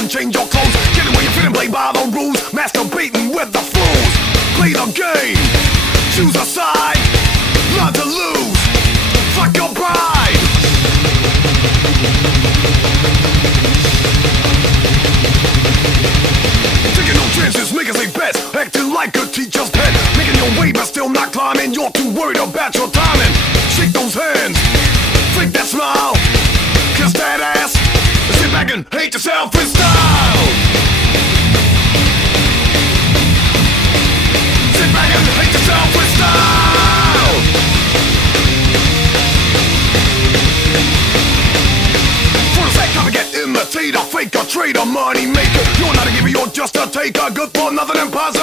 and change your clothes. Get it where you're feeling, play by the rules. Masturbating with the fools. Play the game, choose a side. Not to lose, fuck your pride. Taking no chances, making safe bets. Acting like a teacher's pet. Making your way but still not climbing. You're too worried about your timing. Shake those hands, flick that smile, kiss that ass, sit back and hate yourself in style. Sit back and hate yourself in style. For a sake, copycat, imitator, faker, trader, money maker. You're not a giver, you're just a taker. Good for nothing and positive.